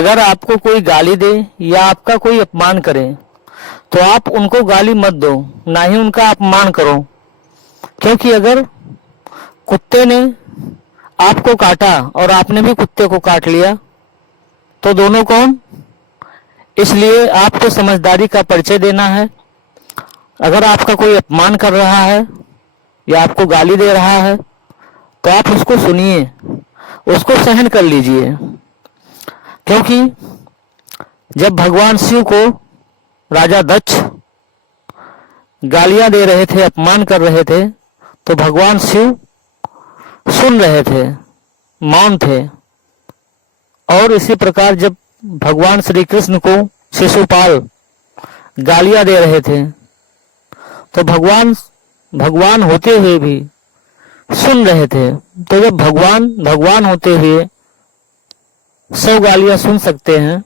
अगर आपको कोई गाली दे या आपका कोई अपमान करे तो आप उनको गाली मत दो, ना ही उनका अपमान करो। क्योंकि अगर कुत्ते ने आपको काटा और आपने भी कुत्ते को काट लिया तो दोनों कौन? इसलिए आपको समझदारी का परिचय देना है। अगर आपका कोई अपमान कर रहा है या आपको गाली दे रहा है तो आप उसको सुनिए, उसको सहन कर लीजिए। क्योंकि जब भगवान शिव को राजा दक्ष गालियां दे रहे थे, अपमान कर रहे थे, तो भगवान शिव सुन रहे थे, मौन थे। और इसी प्रकार जब भगवान श्री कृष्ण को शिशुपाल गालियां दे रहे थे तो भगवान होते हुए भी सुन रहे थे। तो जब भगवान होते हुए 100 गालियां सुन सकते हैं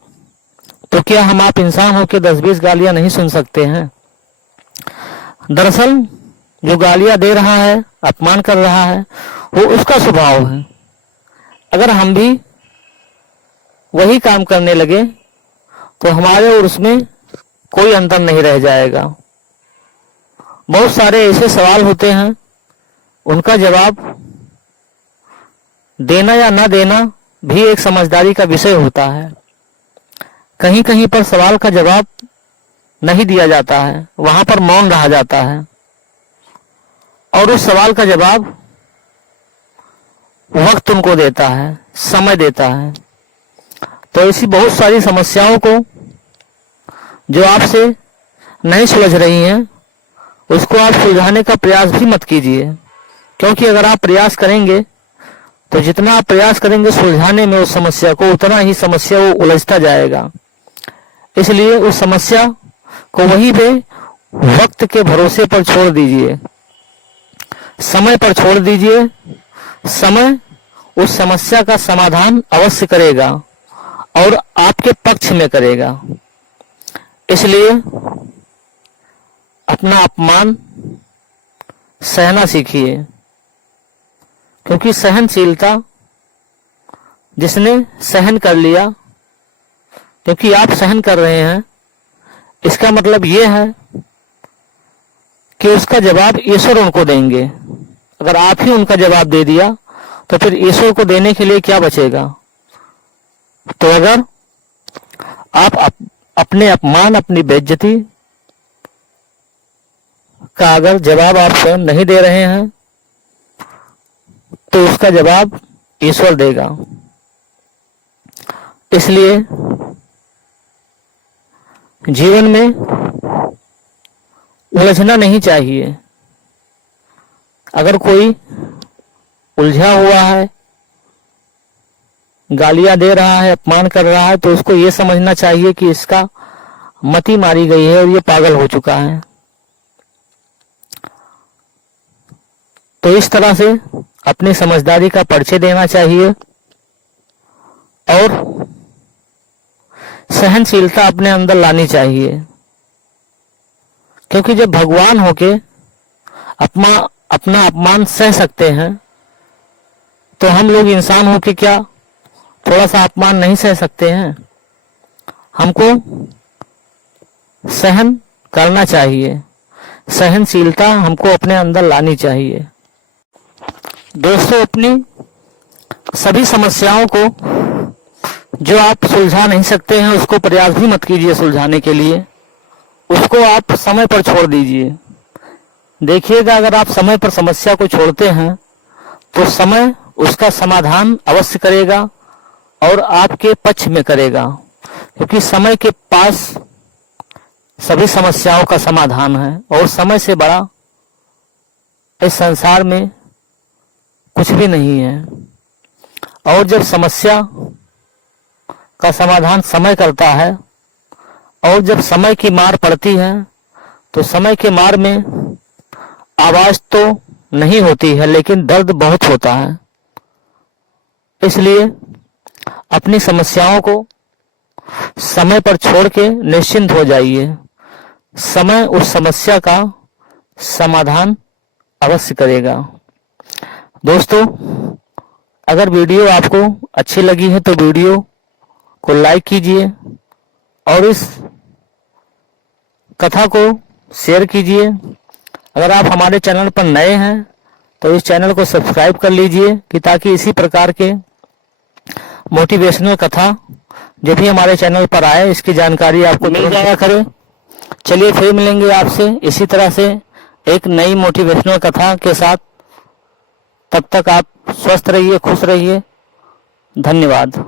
तो क्या हम आप इंसान होकर 10-20 गालियां नहीं सुन सकते हैं? दरअसल जो गालियां दे रहा है, अपमान कर रहा है, वो उसका स्वभाव है। अगर हम भी वही काम करने लगे तो हमारे और उसमें कोई अंतर नहीं रह जाएगा। बहुत सारे ऐसे सवाल होते हैं, उनका जवाब देना या ना देना भी एक समझदारी का विषय होता है। कहीं कहीं पर सवाल का जवाब नहीं दिया जाता है, वहां पर मौन रहा जाता है और उस सवाल का जवाब वक्त उनको देता है, समय देता है। तो ऐसी बहुत सारी समस्याओं को जो आपसे नहीं सुलझ रही हैं उसको आप सुलझाने का प्रयास भी मत कीजिए। क्योंकि अगर आप प्रयास करेंगे तो जितना आप प्रयास करेंगे सुलझाने में उस समस्या को, उतना ही समस्या वो उलझता जाएगा। इसलिए उस समस्या को वहीं पे वक्त के भरोसे पर छोड़ दीजिए, समय पर छोड़ दीजिए। समय उस समस्या का समाधान अवश्य करेगा और आपके पक्ष में करेगा। इसलिए अपना अपमान सहना सीखिए। क्योंकि सहनशीलता जिसने सहन कर लिया, क्योंकि आप सहन कर रहे हैं, इसका मतलब ये है कि उसका जवाब ईश्वर उनको देंगे। अगर आप ही उनका जवाब दे दिया तो फिर ईश्वर को देने के लिए क्या बचेगा? तो अगर आप अपने अपमान, अपनी बेइज्जती का अगर जवाब आप स्वयं नहीं दे रहे हैं तो उसका जवाब ईश्वर देगा। इसलिए जीवन में उलझना नहीं चाहिए। अगर कोई उलझा हुआ है, गालियां दे रहा है, अपमान कर रहा है, तो उसको ये समझना चाहिए कि इसका मति मारी गई है और ये पागल हो चुका है। तो इस तरह से अपनी समझदारी का परिचय देना चाहिए और सहनशीलता अपने अंदर लानी चाहिए। क्योंकि जब भगवान होके अपना अपमान सह सकते हैं तो हम लोग इंसान होके क्या थोड़ा सा अपमान नहीं सह सकते हैं? हमको सहन करना चाहिए, सहनशीलता हमको अपने अंदर लानी चाहिए। दोस्तों, अपनी सभी समस्याओं को जो आप सुलझा नहीं सकते हैं उसको प्रयास भी मत कीजिए सुलझाने के लिए, उसको आप समय पर छोड़ दीजिए। देखिएगा, अगर आप समय पर समस्या को छोड़ते हैं तो समय उसका समाधान अवश्य करेगा और आपके पक्ष में करेगा। क्योंकि समय के पास सभी समस्याओं का समाधान है और समय से बड़ा इस संसार में कुछ भी नहीं है। और जब समस्या का समाधान समय करता है और जब समय की मार पड़ती है तो समय के मार में आवाज तो नहीं होती है लेकिन दर्द बहुत होता है। इसलिए अपनी समस्याओं को समय पर छोड़ के निश्चिंत हो जाइए। समय उस समस्या का समाधान अवश्य करेगा। दोस्तों, अगर वीडियो आपको अच्छी लगी है तो वीडियो को लाइक कीजिए और इस कथा को शेयर कीजिए। अगर आप हमारे चैनल पर नए हैं तो इस चैनल को सब्सक्राइब कर लीजिए कि ताकि इसी प्रकार के मोटिवेशनल कथा जो भी हमारे चैनल पर आए इसकी जानकारी आपको मिल जाया करे। चलिए फिर मिलेंगे आपसे इसी तरह से एक नई मोटिवेशनल कथा के साथ। तब तक आप स्वस्थ रहिए, खुश रहिए। धन्यवाद।